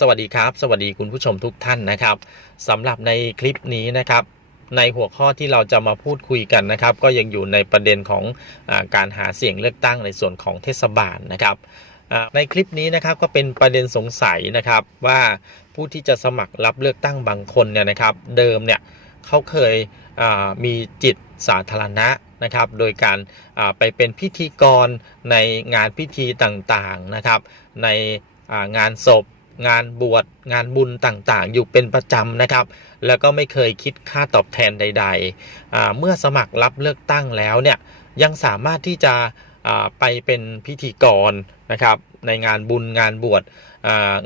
สวัสดีครับ สวัสดีคุณผู้ชมทุกท่านนะครับสำหรับในคลิปนี้นะครับ ในหัวข้อที่เราจะมาพูดคุยกันนะครับ ก็ยังอยู่ในประเด็นของอการหาเสียงเลือกตั้งในส่วนของเทศบาลนะครับในคลิปนี้นะครับก็เป็นประเด็นสงสัยนะครับว่าผู้ที่จะสมัครรับเลือกตั้งบางคนเนี่ยนะครับ เดิมเนี่ยเขาเคยมีจิตสาธารณะนะครับ โดยการไปเป็นพิธีกรในงานพิธีต่างๆนะครับ ในงานศพ งานบวชงานบุญต่างๆ อยู่เป็นประจำนะครับ แล้วก็ไม่เคยคิดค่าตอบแทนใดๆ เมื่อสมัครรับเลือกตั้งแล้วเนี่ยยังสามารถที่จะไปเป็นพิธีกรนะครับในงานบุญงานบวช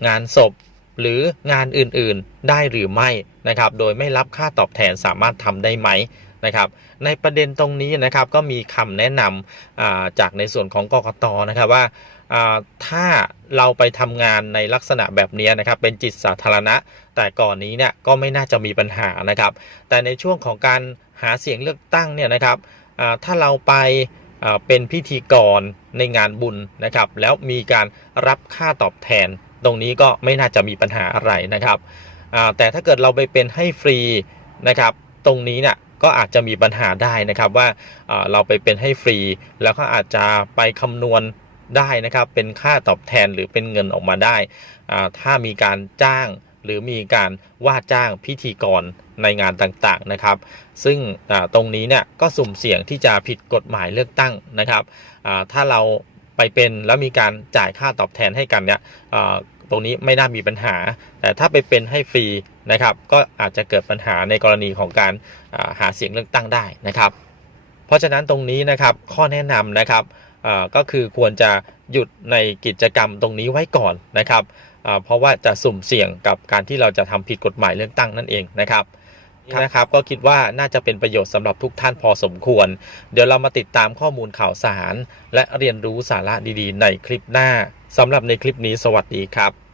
งานศพหรืองานอื่นๆได้หรือไม่นะครับ โดยไม่รับค่าตอบแทนสามารถทำได้ไหม นะครับ ในประเด็นตรงนี้นะครับก็มีคำแนะนำจากในส่วนของกกตนะครับว่าถ้าเราไปทำงานในลักษณะแบบนี้นะครับ เป็นจิตสาธารณะ แต่ก่อนนี้เนี่ยก็ไม่น่าจะมีปัญหานะครับ แต่ในช่วงของการหาเสียงเลือกตั้งเนี่ยนะครับถ้าเราไปเป็นพิธีกรในงานบุญนะครับ แล้วมีการรับค่าตอบแทน ตรงนี้ก็ไม่น่าจะมีปัญหาอะไรนะครับแต่ถ้าเกิดเราไปเป็นให้ฟรีนะครับ ตรงนี้เนี่ย ก็อาจจะมีปัญหาได้นะครับว่าเราไปเป็นให้ฟรี แล้วก็อาจจะไปคำนวณได้นะครับ เป็นค่าตอบแทนหรือเป็นเงินออกมาได้ ถ้ามีการจ้างหรือมีการว่าจ้างพิธีกรในงานต่างๆนะครับ ซึ่งตรงนี้เนี่ยก็สุ่มเสี่ยงที่จะผิดกฎหมายเลือกตั้งนะครับถ้าเราไปเป็นแล้วมีการจ่ายค่าตอบแทนให้กันเนี่ย ตรงนี้ไม่น่ามีปัญหา แต่ถ้าไปเป็นให้ฟรีนะครับ ก็อาจจะเกิดปัญหาในกรณีของการอ่าหาเสียงเลือกตั้งได้นะครับ เพราะฉะนั้นตรงนี้นะครับข้อแนะนำนะครับอ่าก็คือควรจะหยุดในกิจกรรมตรงนี้ไว้ก่อนนะครับอ่าเพราะว่าจะสุ่มเสี่ยงกับการที่เราจะทำผิดกฎหมายเลือกตั้งนั่นเองนะครับนะครับ ก็คิดว่าน่าจะเป็นประโยชน์สำหรับทุกท่านพอสมควร เดี๋ยวเรามาติดตามข้อมูลข่าวสาร และเรียนรู้สาระดีๆ ในคลิปหน้าสำหรับในคลิปนี้สวัสดีครับ